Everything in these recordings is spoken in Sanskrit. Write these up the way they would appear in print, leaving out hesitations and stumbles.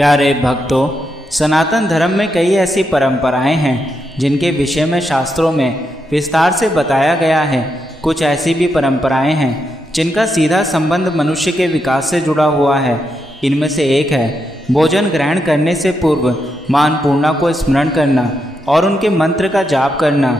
प्यारे भक्तों, सनातन धर्म में कई ऐसी परंपराएं हैं जिनके विषय में शास्त्रों में विस्तार से बताया गया है। कुछ ऐसी भी परंपराएं हैं जिनका सीधा संबंध मनुष्य के विकास से जुड़ा हुआ है। इनमें से एक है भोजन ग्रहण करने से पूर्व मां अन्नपूर्णा को स्मरण करना और उनके मंत्र का जाप करना।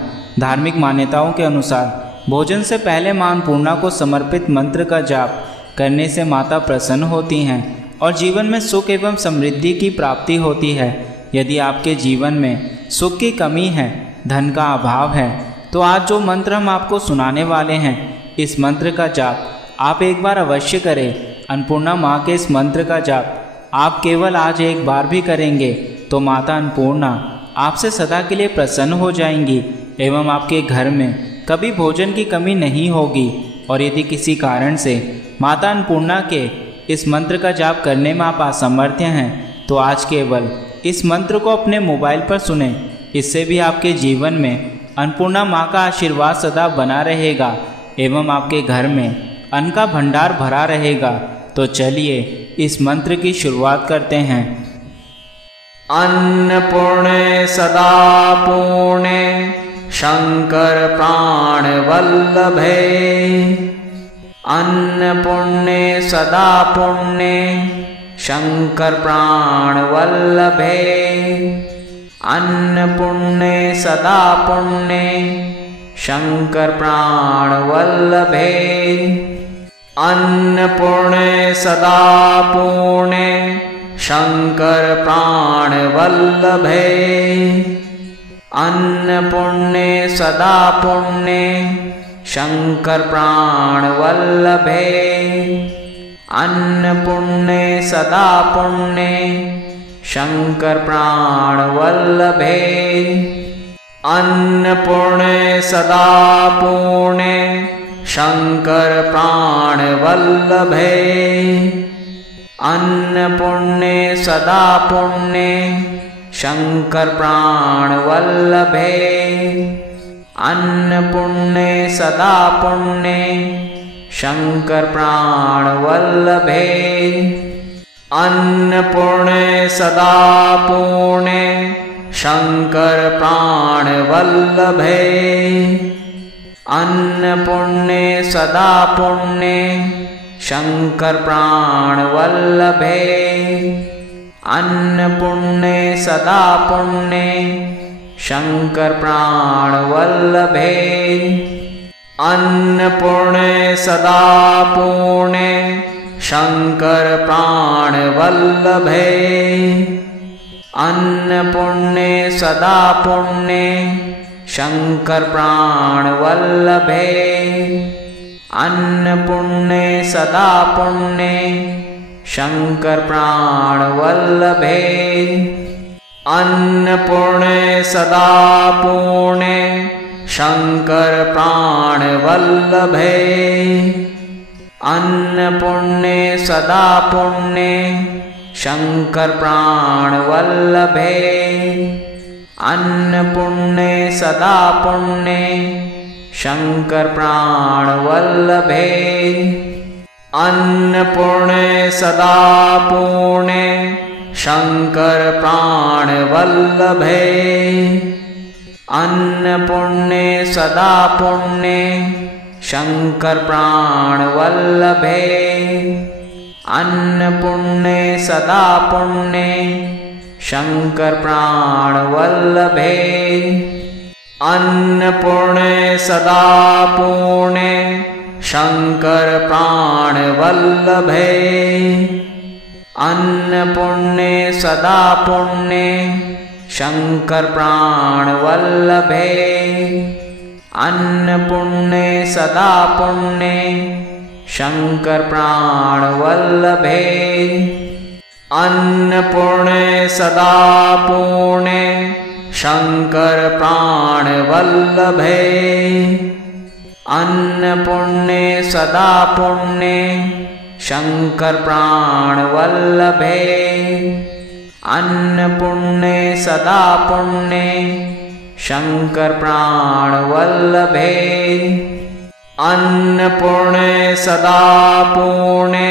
धार्मिक मान्यताओं के अनुसार भोजन से पहले मां अन्नपूर्णा को समर्पित मंत्र का जाप करने से माता प्रसन्न होती हैं और जीवन में सुख एवं समृद्धि की प्राप्ति होती है। यदि आपके जीवन में सुख की कमी है, धन का अभाव है, तो आज जो मंत्र हम आपको सुनाने वाले हैं, इस मंत्र का जाप आप एक बार अवश्य करें। अन्नपूर्णा माँ के इस मंत्र का जाप आप केवल आज एक बार भी करेंगे तो माता अन्नपूर्णा आपसे सदा के लिए प्रसन्न हो जाएंगी एवं आपके घर में कभी भोजन की कमी नहीं होगी। और यदि किसी कारण से माता अन्नपूर्णा के इस मंत्र का जाप करने में आप असमर्थ हैं तो आज केवल इस मंत्र को अपने मोबाइल पर सुनें। इससे भी आपके जीवन में अन्नपूर्णा माँ का आशीर्वाद सदा बना रहेगा एवं आपके घर में अन्न का भंडार भरा रहेगा। तो चलिए इस मंत्र की शुरुआत करते हैं। अन्नपूर्णे सदा पूर्णे शंकर प्राण वल्लभे। अन्नपूर्णे सदा पुण्ये शंकर प्राण वल्लभे। अन्नपूर्णे सदा पुण्ये शंकर प्राण वल्लभे। अन्नपूर्णे सदा पूर्णे शंकर प्राण वल्लभे। अन्नपूर्णे सदा पुण्ये शंकर प्राण वल्लभे। अन्नपूर्णे सदा पुण्ये शंकर प्राण वल्लभे। अन्नपूर्णे सदा पूर्णे शंकर प्राण वल्लभे। अन्नपूर्णे सदा पुण्ये शंकर प्राण वल्लभे। अन्नपूर्णे सदा पुण्ये शंकर प्राण वल्लभे। अन्नपूर्णे सदा पूर्णे शंकर प्राण वल्लभे। अन्नपूर्णे सदा पुण्ये शंकर प्राण वल्लभे। अन्नपूर्णे सदा पुण्ये शंकर प्राण वल्लभे। अन्नपूर्णे सदा पूर्णे शंकर प्राण वल्लभे। अन्नपूर्णे सदा पुण्ये शंकर प्राण वल्लभे। अन्नपूर्णे सदा पुण्ये शंकर प्राण वल्लभे। अन्नपूर्णे सदा पूर्णे शंकर प्राण वल्लभे। अन्नपूर्णे सदा पुण्ये शंकर प्राण वल्लभे। अन्नपूर्णे सदा पुण्ये शंकर प्राण वल्लभे। अन्नपूर्णे सदा पूर्णे शंकर प्राण वल्लभे। अन्नपूर्णे सदा पुण्ये शंकर प्राण वल्लभे। अन्नपूर्णे सदा पुण्ये शंकर प्राण वल्लभे। अन्नपूर्णे सदा पूर्णे शंकर प्राण वल्लभे। अन्नपूर्णे सदा पुण्ये शंकर प्राण वल्लभे। अन्नपूर्णे सदा पुण्ये शंकर प्राण वल्लभे। अन्नपूर्णे सदा पूर्णे शंकर प्राण वल्लभे। अन्नपूर्णे सदा पुण्ये शंकर प्राण वल्लभे। अन्नपूर्णे सदा पुण्ये शंकर प्राण वल्लभे। अन्नपूर्णे सदा पूर्णे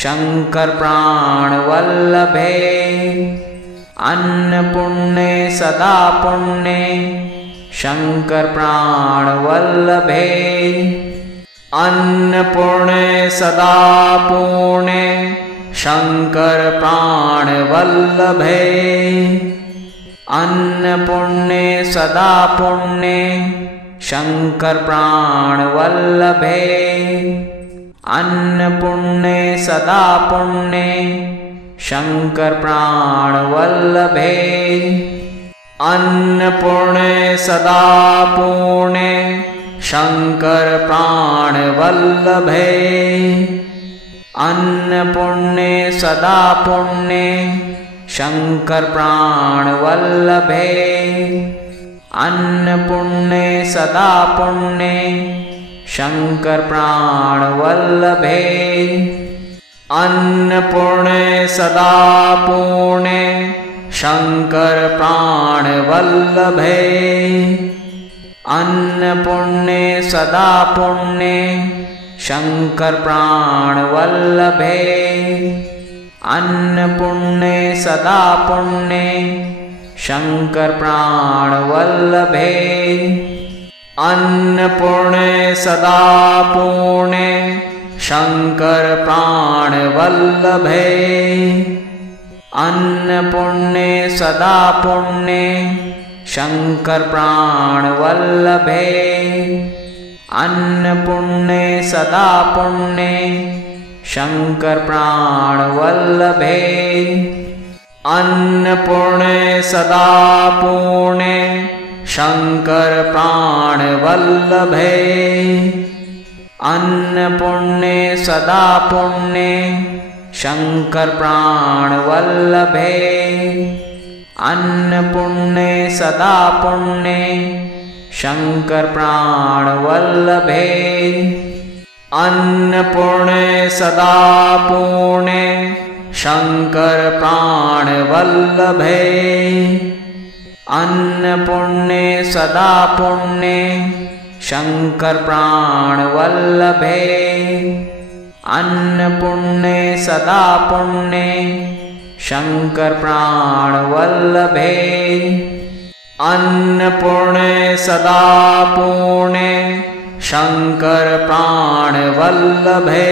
शंकर प्राणवल्लभे अन्नपूर्णे सदा पुण्ये शंकर प्राणवल्लभे अन्नपूर्णे सदा पूर्णे शंकर प्राणवल्लभे अन्नपूर्णे सदा पुण्ये शंकर प्राणवल्लभे अन्नपूर्णे सदा पुण्ये शंकर प्राणवल्लभे अन्नपूर्णे सदा पूर्णे शंकर प्राणवल्लभे अन्नपूर्णे सदा पुण्ये शंकर प्राणवल्लभे अन्नपूर्णे सदा पुण्ये शंकर प्राणवल्लभे अन्नपूर्णे सदा पूर्णे शंकर प्राणवल्लभे अन्नपूर्णे सदा पुण्ये शंकर प्राणवल्लभे अन्नपूर्णे सदा पुण्ये शंकर प्राणवल्लभे अन्नपूर्णे सदा पूर्णे शंकर प्राणवल्लभे अन्नपूर्णे सदा पुण्ये शंकर प्राणवल्लभे अन्नपूर्णे सदा पुण्ये शंकर प्राणवल्लभे अन्नपूर्णे सदा पूर्णे शंकर प्राणवल्लभे अन्नपूर्णे सदा पुण्ये शंकर प्राणवल्लभे अन्नपूर्णे सदा पुण्ये शंकर प्राणवल्लभे अन्नपूर्णे सदा पूर्णे शंकर प्राणवल्लभे अन्नपूर्णे सदा पुण्ये शंकर प्राणवल्लभे अन्नपूर्णे सदा पुण्ये शंकर प्राणवल्लभे अन्नपूर्णे सदा पूर्णे शंकर प्राणवल्लभे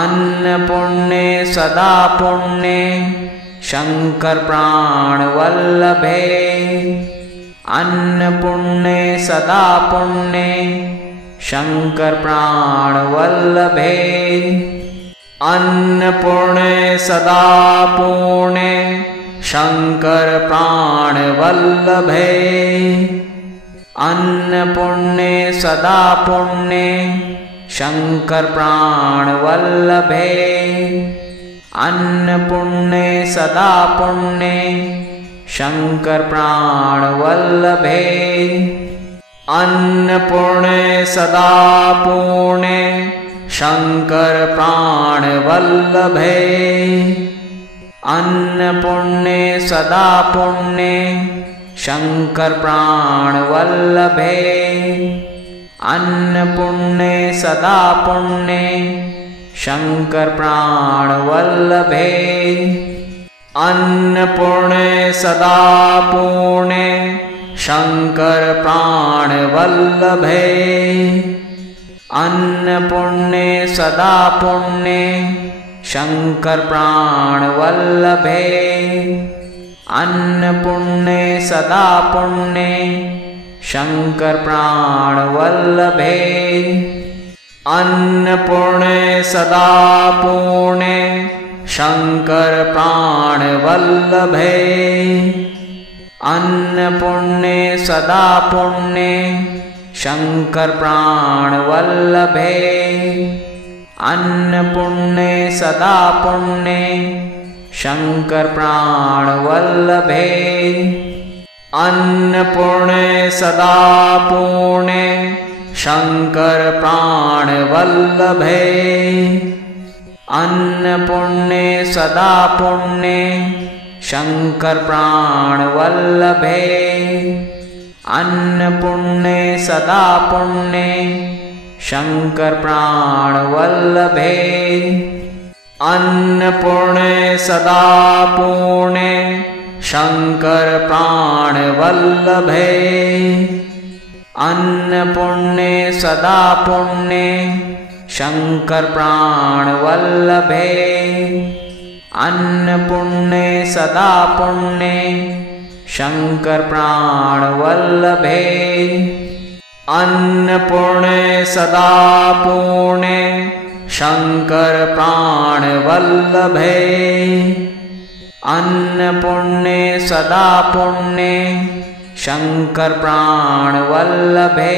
अन्नपूर्णे सदा पुण्ये शंकर प्राणवल्लभे अन्नपूर्णे सदा पुण्ये शंकर प्राणवल्लभे अन्नपूर्णे सदा पूर्णे शंकर प्राणवल्लभे अन्नपूर्णे सदा पुण्ये शंकर प्राणवल्लभे अन्नपूर्णे सदा पुण्ये शंकर प्राणवल्लभे अन्नपूर्णे सदा पूर्णे शंकर प्राणवल्लभे अन्नपूर्णे सदा पुण्ये शंकर प्राणवल्लभे अन्नपूर्णे सदा पुण्ये शंकर प्राणवल्लभे अन्नपूर्णे सदा पूर्णे शंकर प्राणवल्लभे अन्नपूर्णे सदा पुण्ये शंकर प्राणवल्लभे अन्नपूर्णे सदा पुण्ये शंकर प्राणवल्लभे अन्नपूर्णे सदा पूर्णे शंकर प्राणवल्लभे अन्नपूर्णे सदा पुण्ये शंकर प्राणवल्लभे अन्नपूर्णे सदा पुण्ये शंकर प्राणवल्लभे अन्नपूर्णे सदा पूर्णे शंकर प्राणवल्लभे अन्नपूर्णे सदा पुण्ये शंकर प्राणवल्लभे अन्नपूर्णे सदा पुण्ये शंकर प्राणवल्लभे अन्नपूर्णे सदा पूर्णे शंकर प्राणवल्लभे अन्नपूर्णे सदा पुण्ये शंकर प्राणवल्लभे अन्नपूर्णे सदा पुण्ये शंकर प्राणवल्लभे अन्नपूर्णे सदा पूर्णे शंकर प्राणवल्लभे अन्नपूर्णे सदा पुण्ये शंकर प्राणवल्लभे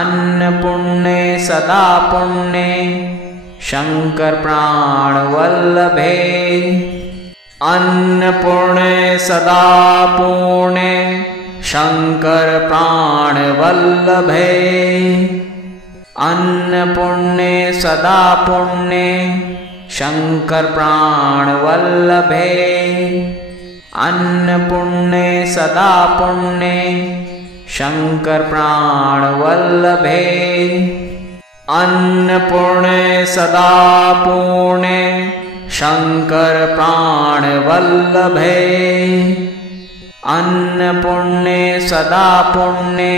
अन्नपूर्णे सदा पुण्ये शंकर प्राणवल्लभे अन्नपूर्णे सदा पूर्णे शंकर प्राणवल्लभे अन्नपूर्णे सदा पुण्ये शंकर प्राणवल्लभे अन्नपूर्णे सदा पुण्ये शंकर प्राणवल्लभे अन्नपूर्णे सदा पूर्णे शंकर प्राणवल्लभे अन्नपूर्णे सदा पुण्ये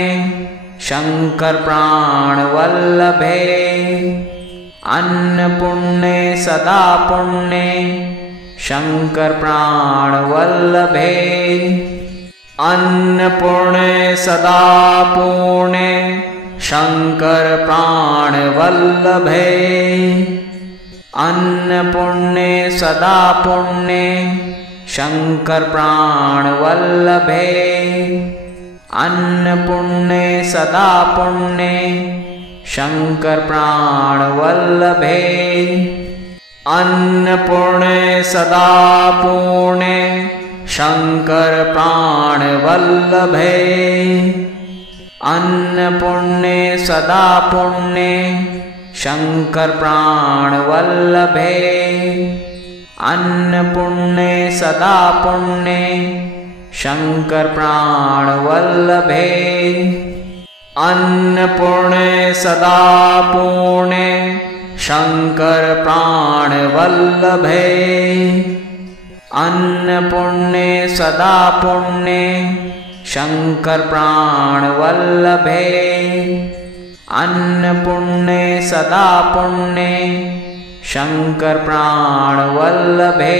शंकर प्राणवल्लभे अन्नपूर्णे सदा पुण्ये शंकर प्राणवल्लभे अन्नपूर्णे सदा पूर्णे शंकर प्राणवल्लभे अन्नपूर्णे सदा पुण्ये शंकर प्राणवल्लभे अन्नपूर्णे सदा पुण्ये शंकर प्राणवल्लभे अन्नपूर्णे सदा पूर्णे शंकर प्राणवल्लभे अन्नपूर्णे सदा पुण्ये शंकर प्राणवल्लभे अन्नपूर्णे सदा पुण्ये शंकर प्राणवल्लभे अन्नपूर्णे सदा पूर्णे शंकर प्राणवल्लभे अन्नपूर्णे सदा पुण्ये शंकर प्राणवल्लभे अन्नपूर्णे सदा पुण्ये शंकर प्राणवल्लभे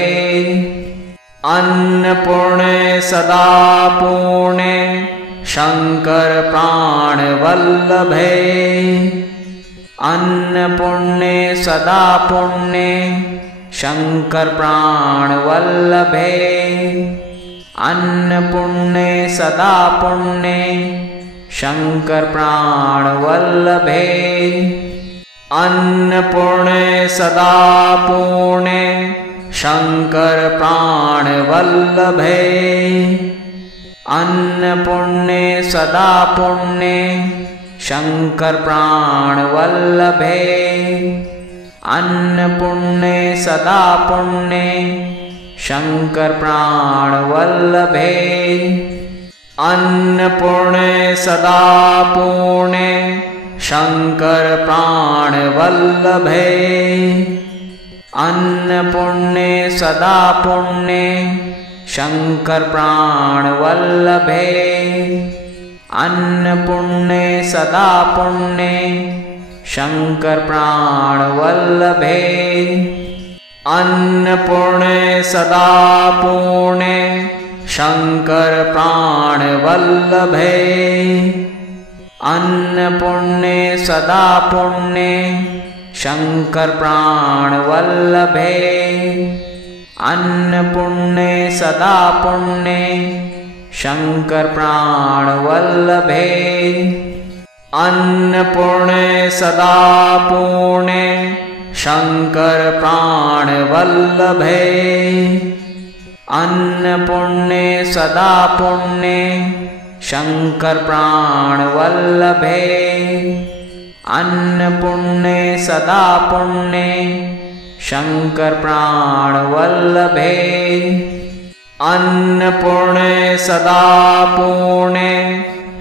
अन्नपूर्णे सदा पूर्णे शंकर प्राणवल्लभे अन्नपूर्णे सदा पुण्ये शंकर प्राणवल्लभे अन्नपूर्णे सदा पुण्ये शंकर प्राणवल्लभे अन्नपूर्णे सदा पूर्णे शंकर प्राणवल्लभे अन्नपूर्णे सदा पुण्ये शंकर प्राणवल्लभे अन्नपूर्णे सदा पुण्ये शंकर प्राणवल्लभे अन्नपूर्णे सदा पूर्णे शंकर प्राणवल्लभे अन्नपूर्णे सदा पुण्ये शंकर प्राणवल्लभे अन्नपूर्णे सदा पुण्ये शंकर प्राणवल्लभे अन्नपूर्णे सदा पूर्णे शंकर प्राणवल्लभे अन्नपूर्णे सदा पुण्ये शंकर प्राणवल्लभे अन्नपूर्णे सदा पुण्ये शंकर प्राणवल्लभे अन्नपूर्णे सदा पूर्णे शंकर प्राणवल्लभे अन्नपूर्णे सदा पुण्ये शंकर प्राणवल्लभे अन्नपूर्णे सदा पुण्ये शंकर प्राणवल्लभे अन्नपूर्णे सदा पूर्णे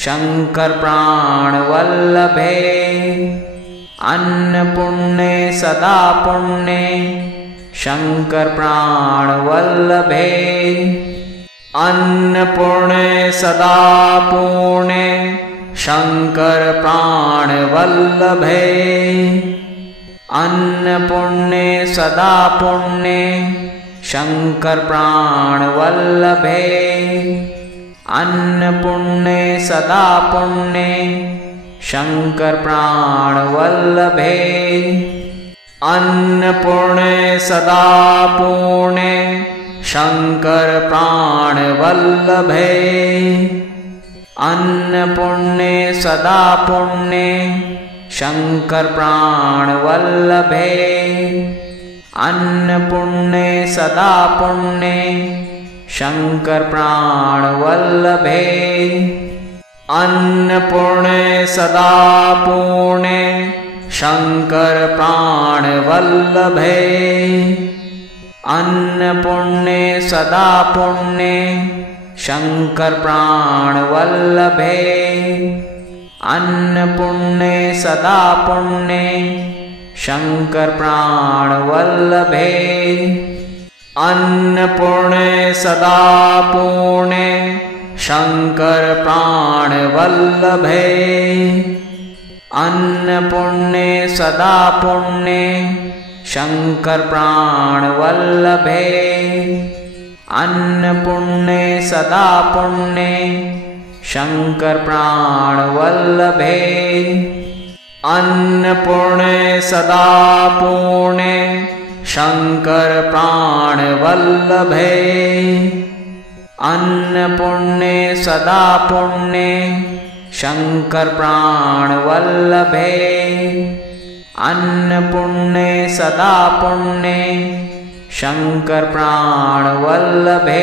शंकर प्राणवल्लभे अन्नपूर्णे सदा पुण्ये शंकर प्राणवल्लभे अन्नपूर्णे सदा पूर्णे शंकर प्राणवल्लभे अन्नपूर्णे सदा पुण्ये शंकर प्राणवल्लभे अन्नपूर्णे सदा पुण्ये शंकर प्राणवल्लभे अन्नपूर्णे सदा पूर्णे शंकर प्राणवल्लभे अन्नपूर्णे सदा पुण्ये शंकर प्राणवल्लभे अन्नपूर्णे सदा पुण्ये शंकर प्राणवल्लभे अन्नपूर्णे सदा पूर्णे शंकर प्राणवल्लभे अन्नपूर्णे सदा पुण्ये शंकर प्राणवल्लभे अन्नपूर्णे सदा पुण्ये शंकर प्राणवल्लभे अन्नपूर्णे सदा पूर्णे शंकर प्राणवल्लभे अन्नपूर्णे सदा पुण्ये शंकर प्राणवल्लभे अन्नपूर्णे सदा पुण्ये शंकर प्राणवल्लभे अन्नपूर्णे सदा पूर्णे शंकर प्राणवल्लभे अन्नपूर्णे सदा पुण्ये शंकर प्राणवल्लभे अन्नपूर्णे सदा पुण्ये शंकर प्राणवल्लभे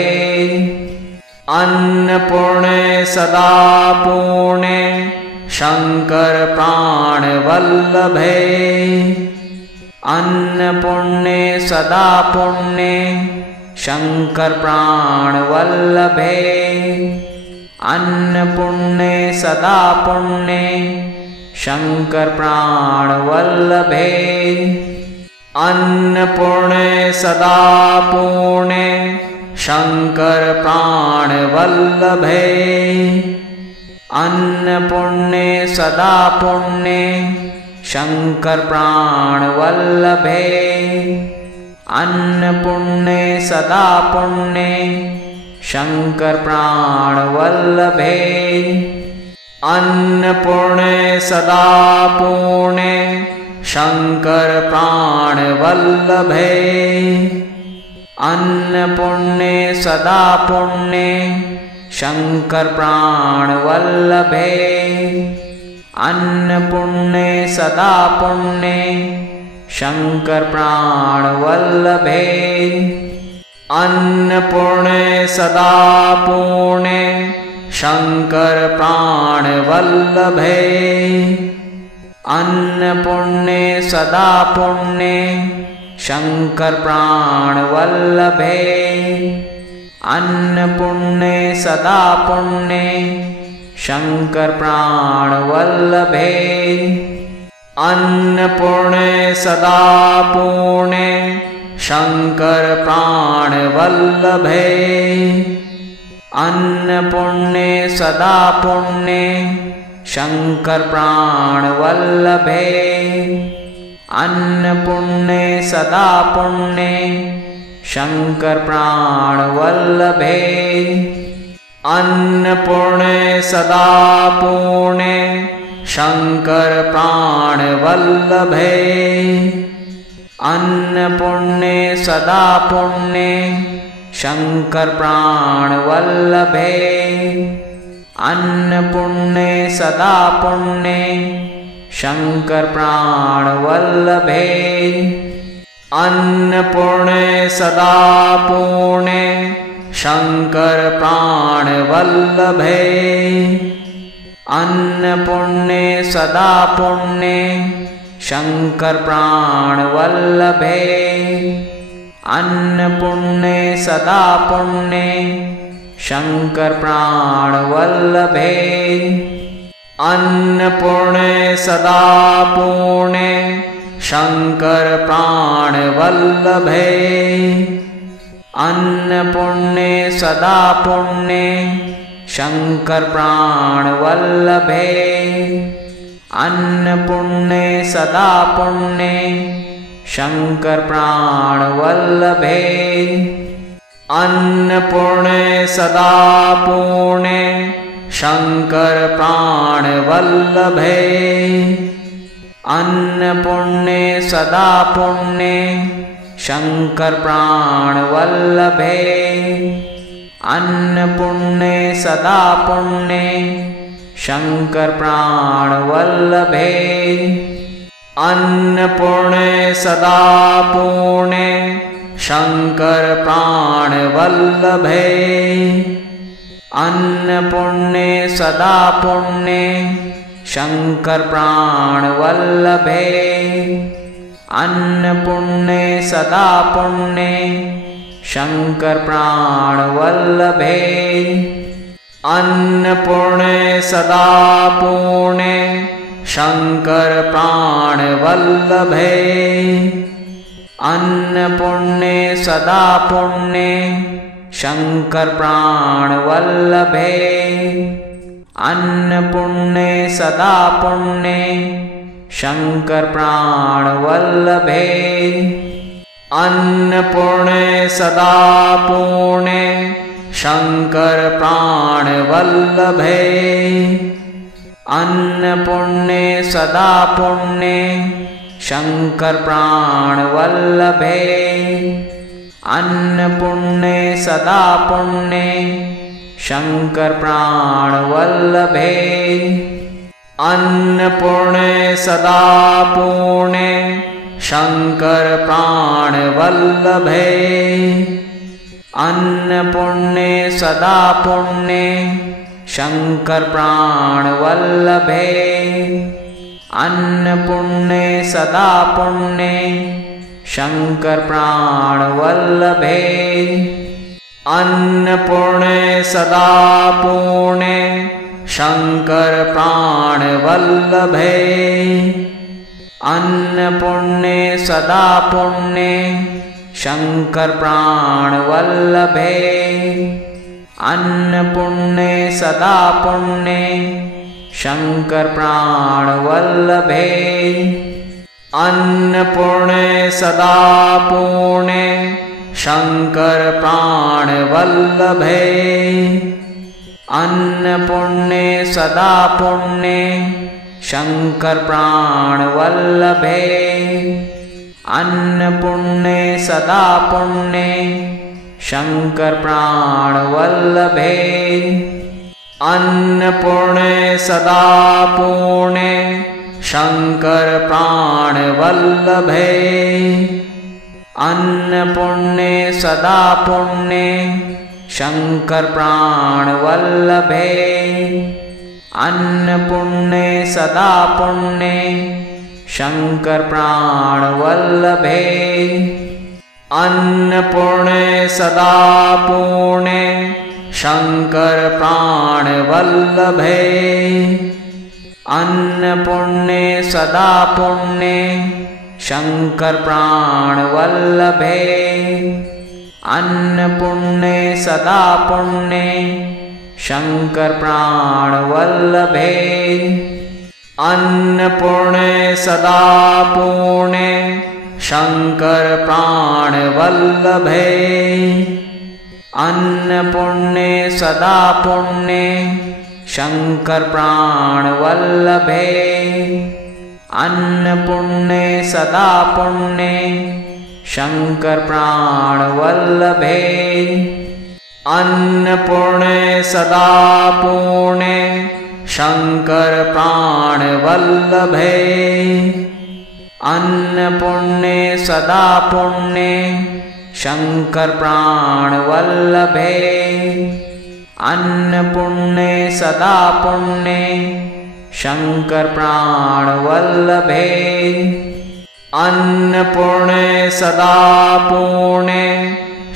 अन्नपूर्णे सदा पूर्णे शंकर प्राणवल्लभे अन्नपूर्णे सदा पुण्ये शंकर प्राणवल्लभे अन्नपूर्णे सदा पुण्ये शंकर प्राणवल्लभे अन्नपूर्णे सदा पूर्णे शंकर प्राणवल्लभे अन्नपूर्णे सदा पुण्ये शंकर प्राणवल्लभे अन्नपूर्णे सदा पुण्ये शंकर प्राणवल्लभे अन्नपूर्णे सदा पूर्णे शंकर प्राणवल्लभे अन्नपूर्णे सदा पुण्ये शंकर प्राणवल्लभे अन्नपूर्णे सदा पुण्ये शंकर प्राणवल्लभे अन्नपूर्णे सदा पूर्णे शंकर प्राणवल्लभे अन्नपूर्णे सदा पुण्ये शंकर प्राणवल्लभे अन्नपूर्णे सदा पुण्ये शंकर प्राणवल्लभे अन्नपूर्णे सदा पूर्णे शंकर प्राणवल्लभे अन्नपूर्णे सदा पुण्ये शंकर प्राणवल्लभे अन्नपूर्णे सदा पुण्ये शंकर प्राणवल्लभे अन्नपूर्णे सदा पूर्णे शंकर प्राणवल्लभे अन्नपूर्णे सदा पुण्ये शंकर प्राणवल्लभे अन्नपूर्णे सदा पुण्ये शंकर प्राणवल्लभे अन्नपूर्णे सदा पूर्णे शंकर प्राणवल्लभे अन्नपूर्णे सदा पुण्ये शंकर प्राणवल्लभे अन्नपूर्णे सदा पुण्ये शंकर प्राणवल्लभे अन्नपूर्णे सदा पूर्णे शंकर प्राणवल्लभे अन्नपूर्णे सदा पुण्ये शंकर प्राणवल्लभे अन्नपूर्णे सदा पुण्ये शंकर प्राणवल्लभे अन्नपूर्णे सदा पूर्णे शंकर प्राणवल्लभे अन्नपूर्णे सदा पुण्ये शंकर प्राणवल्लभे अन्नपूर्णे सदा पुण्ये शंकर प्राणवल्लभे अन्नपूर्णे सदा पूर्णे शंकर प्राणवल्लभे अन्नपूर्णे सदा पुण्ये शंकर प्राणवल्लभे अन्नपूर्णे सदा पुण्ये शंकर प्राणवल्लभे अन्नपूर्णे सदा पूर्णे शंकर प्राणवल्लभे अन्नपूर्णे सदा पुण्ये शंकर प्राणवल्लभे अन्नपूर्णे सदा पुण्ये शंकर प्राणवल्लभे अन्नपूर्णे सदा पूर्णे शंकर प्राणवल्लभे अन्नपूर्णे सदा पुण्ये शंकर प्राणवल्लभे अन्नपूर्णे सदा पुण्ये शंकर प्राणवल्लभे अन्नपूर्णे सदा पूर्णे शंकर प्राणवल्लभे अन्नपूर्णे सदा पुण्ये शंकर प्राणवल्लभे अन्नपूर्णे सदा पुण्ये शंकर प्राणवल्लभे अन्नपूर्णे सदा पूर्णे शंकर प्राणवल्लभे अन्नपूर्णे सदा पुण्ये शंकर प्राणवल्लभे अन्नपूर्णे सदा पुण्ये शंकर प्राणवल्लभे अन्नपूर्णे सदा पूर्णे शंकर प्राणवल्लभे अन्नपूर्णे सदा पुण्ये शंकर प्राणवल्लभे अन्नपूर्णे सदा पुण्ये शंकर प्राणवल्लभे अन्नपूर्णे सदा पूर्णे शंकर प्राणवल्लभे अन्नपूर्णे सदा पुण्ये शंकर प्राणवल्लभे अन्नपूर्णे सदा पुण्ये शंकर प्राणवल्लभे अन्नपूर्णे सदा पूर्णे शंकर प्राणवल्लभे अन्नपूर्णे सदा पुण्ये शंकर प्राणवल्लभे अन्नपूर्णे सदा पुण्ये शंकर प्राणवल्लभे अन्नपूर्णे सदा पूर्णे शंकर प्राणवल्लभे अन्नपूर्णे सदा पुण्ये शंकर प्राणवल्लभे अन्नपूर्णे सदा पुण्ये शंकर प्राणवल्लभे अन्नपूर्णे सदा पूर्णे शंकर प्राणवल्लभे अन्नपूर्णे सदा पुण्ये शंकर प्राणवल्लभे अन्नपूर्णे सदा पुण्ये शंकर प्राणवल्लभे अन्नपूर्णे सदा पूर्णे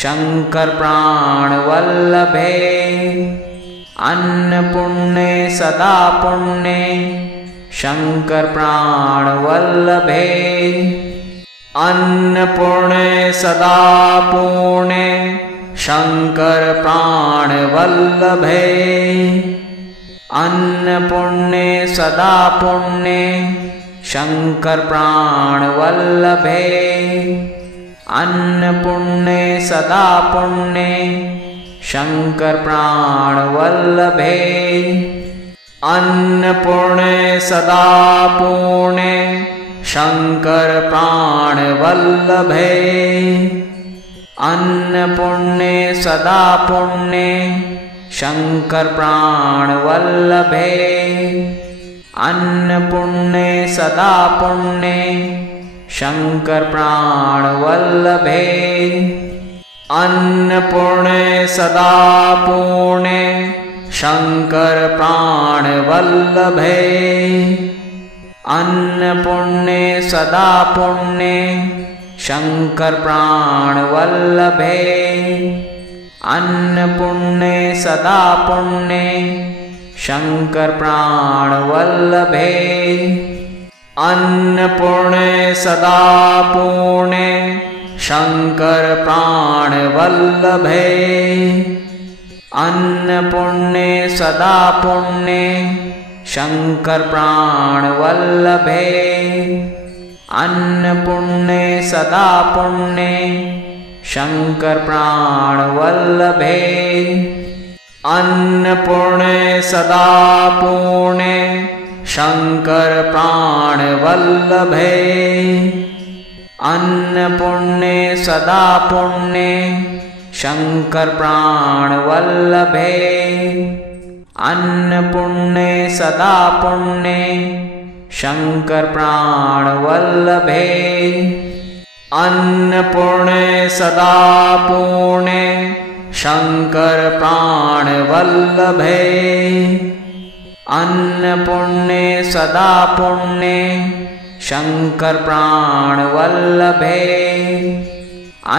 शंकर प्राणवल्लभे अन्नपूर्णे सदा पुण्ये शंकर प्राणवल्लभे अन्नपूर्णे सदा पूर्णे शंकर प्राणवल्लभे अन्नपूर्णे सदा पुण्ये शंकर प्राणवल्लभे अन्नपूर्णे सदा पुण्ये शंकर प्राणवल्लभे अन्नपूर्णे सदा पूर्णे शंकर प्राणवल्लभे अन्नपूर्णे सदा पुण्ये शंकर प्राणवल्लभे अन्नपूर्णे सदा पुण्ये शंकर प्राणवल्लभे अन्नपूर्णे सदा पूर्णे शंकर प्राणवल्लभे अन्नपूर्णे सदा पुण्ये शंकर प्राणवल्लभे अन्नपूर्णे सदा पुण्ये शंकर प्राणवल्लभे अन्नपूर्णे सदा पूर्णे शंकर प्राणवल्लभे अन्नपूर्णे सदा पुण्ये शंकर प्राणवल्लभे अन्नपूर्णे सदा पुण्ये शंकर प्राणवल्लभे अन्नपूर्णे सदा पूर्णे शंकर प्राणवल्लभे अन्नपूर्णे सदा पुण्ये शंकर प्राणवल्लभे अन्नपूर्णे सदा पुण्ये शंकर प्राणवल्लभे अन्नपूर्णे सदा पूर्णे शंकर प्राणवल्लभे अन्नपूर्णे सदा पुण्ये शंकर प्राणवल्लभे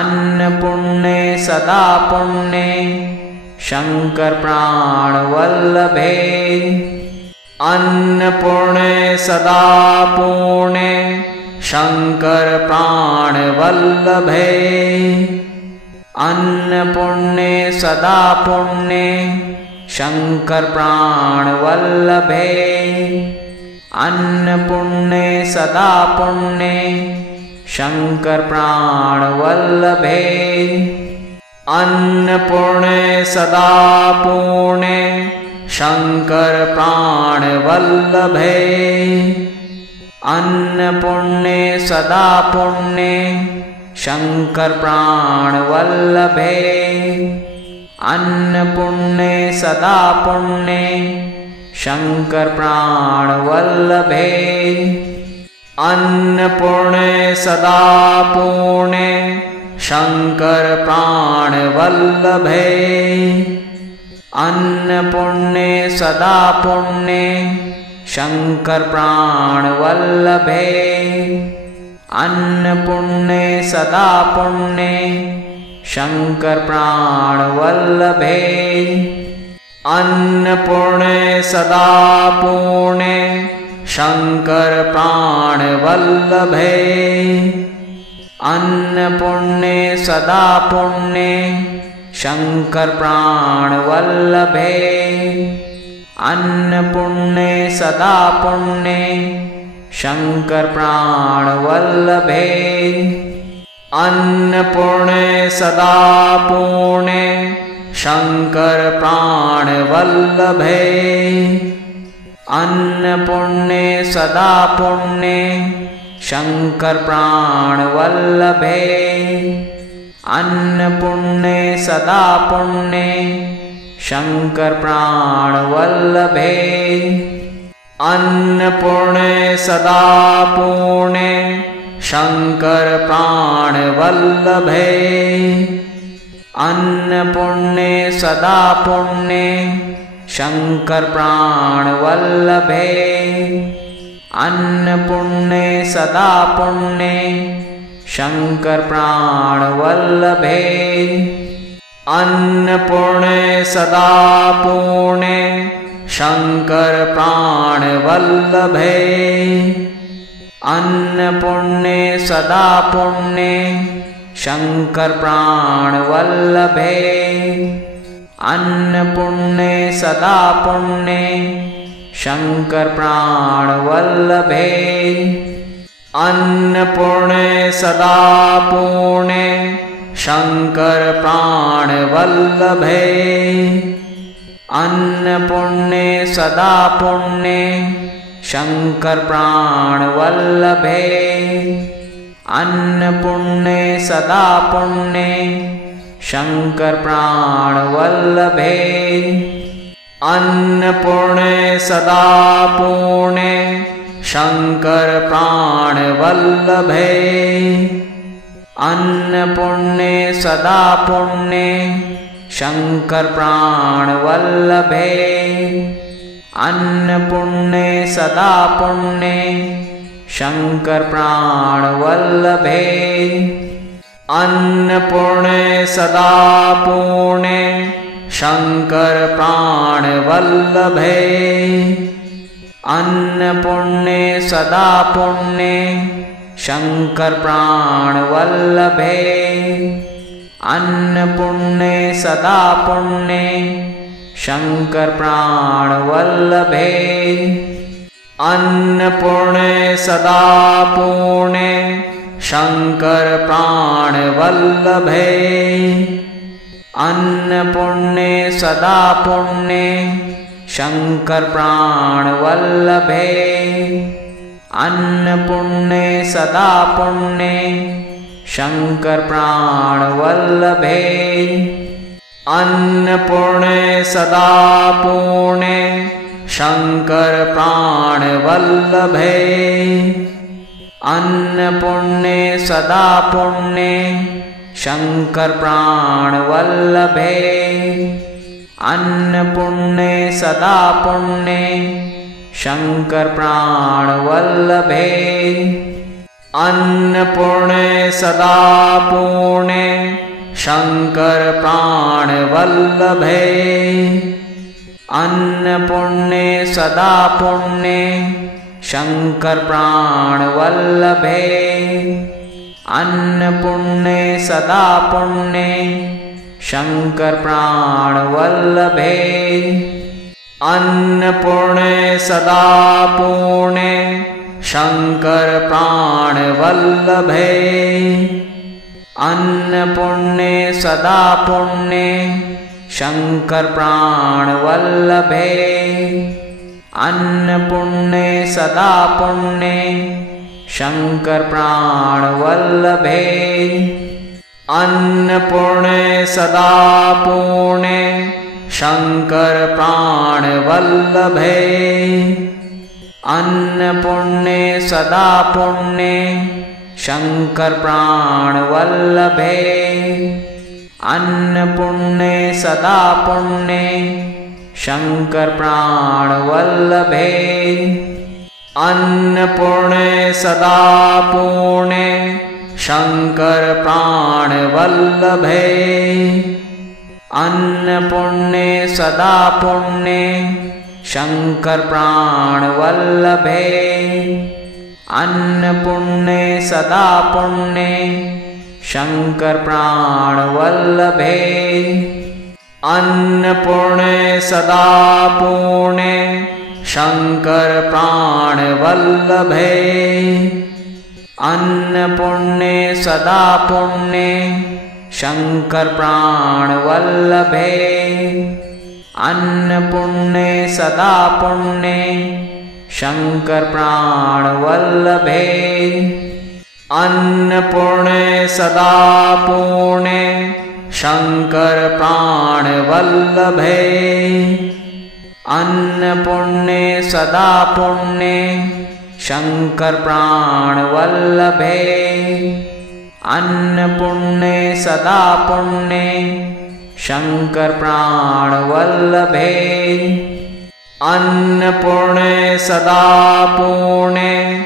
अन्नपूर्णे सदा पुण्ये शंकर प्राणवल्लभे अन्नपूर्णे सदा पूर्णे शंकर प्राणवल्लभे अन्नपूर्णे सदा पुण्ये शंकर प्राणवल्लभे अन्नपूर्णे सदा पुण्ये शंकर प्राणवल्लभे अन्नपूर्णे सदा पूर्णे शंकर प्राणवल्लभे अन्नपूर्णे सदा पुण्ये शंकर प्राणवल्लभे अन्नपूर्णे सदा पुण्ये शंकर प्राणवल्लभे अन्नपूर्णे सदा पूर्णे शंकर प्राणवल्लभे अन्नपूर्णे सदा पुण्ये शंकर प्राणवल्लभे अन्नपूर्णे सदा पुण्ये शंकर प्राणवल्लभे अन्नपूर्णे सदा पूर्णे शंकर प्राणवल्लभे अन्नपूर्णे सदा पुण्ये शंकर प्राणवल्लभे अन्नपूर्णे सदा पुण्ये शंकर प्राणवल्लभे अन्नपूर्णे सदा पूर्णे शंकर प्राणवल्लभे अन्नपूर्णे सदा पुण्ये शंकर प्राणवल्लभे अन्नपूर्णे सदा पुण्ये शंकर प्राणवल्लभे अन्नपूर्णे सदा पूर्णे शंकर प्राणवल्लभे अन्नपूर्णे सदा पुण्ये शंकर प्राणवल्लभे अन्नपूर्णे सदा पुण्ये शंकर प्राणवल्लभे। अन्नपूर्णे सदा पूर्णे शंकर प्राणवल्लभे। अन्नपूर्णे सदा पुण्ये शंकर प्राणवल्लभे। अन्नपूर्णे सदा पुण्ये शंकर प्राणवल्लभे। अन्नपूर्णे सदा पूर्णे शंकर प्राणवल्लभे। अन्नपूर्णे सदा पुण्ये शंकर प्राणवल्लभे। अन्नपूर्णे सदा पुण्ये शंकर प्राणवल्लभे। अन्नपूर्णे सदा पूर्णे शंकर प्राणवल्लभे। अन्नपूर्णे सदा पुण्ये शंकर प्राणवल्लभे। अन्नपूर्णे सदा पुण्ये शंकर प्राणवल्लभे। अन्नपूर्णे सदा पूर्णे शंकर प्राणवल्लभे। अन्नपूर्णे सदा पुण्ये शंकर प्राणवल्लभे। अन्नपूर्णे सदा पुण्ये शंकर प्राणवल्लभे। अन्नपूर्णे सदा पूर्णे शंकर प्राणवल्लभे। अन्नपूर्णे सदा पुण्ये शंकर प्राणवल्लभे। अन्नपूर्णे सदा पुण्ये शंकर प्राणवल्लभे। अन्नपूर्णे सदा पूर्णे शंकर प्राणवल्लभे। अन्नपूर्णे सदा पुण्ये शंकर प्राणवल्लभे। अन्नपूर्णे सदा पुण्ये शंकर प्राणवल्लभे। अन्नपूर्णे सदा पूर्णे शंकर प्राणवल्लभे। अन्नपूर्णे सदा पुण्ये शंकर प्राणवल्लभे। अन्नपूर्णे सदा पुण्ये शंकर प्राणवल्लभे। अन्नपूर्णे सदा पूर्णे शंकर प्राणवल्लभे। अन्नपूर्णे सदा पुण्ये शंकर प्राणवल्लभे। अन्नपूर्णे सदा पुण्ये शंकर प्राणवल्लभे। अन्नपूर्णे सदा पूर्णे शंकर प्राणवल्लभे। अन्नपूर्णे सदा पुण्ये शंकर प्राणवल्लभे। अन्नपूर्णे सदा पुण्ये शंकर प्राणवल्लभे। अन्नपूर्णे सदा पूर्णे शंकर प्राणवल्लभे। अन्नपूर्णे सदा पुण्ये शंकर प्राणवल्लभे। अन्नपूर्णे सदा पुण्ये शंकर प्राणवल्लभे। अन्नपूर्णे सदा पूर्णे शंकर प्राणवल्लभे। अन्नपूर्णे सदा पुण्ये शंकर प्राणवल्लभे। अन्नपूर्णे सदा पुण्ये शंकर प्राणवल्लभे। अन्नपूर्णे सदा पूर्णे शंकर प्राणवल्लभे। अन्नपूर्णे सदा पुण्ये शंकर प्राणवल्लभे। अन्नपूर्णे सदा पुण्ये शंकर प्राणवल्लभे। अन्नपूर्णे सदा पूर्णे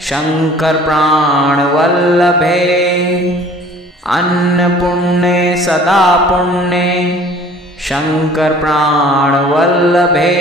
शंकर प्राणवल्लभे अन्नपूर्णे सदा पुण्ये शंकर प्राणवल्लभे।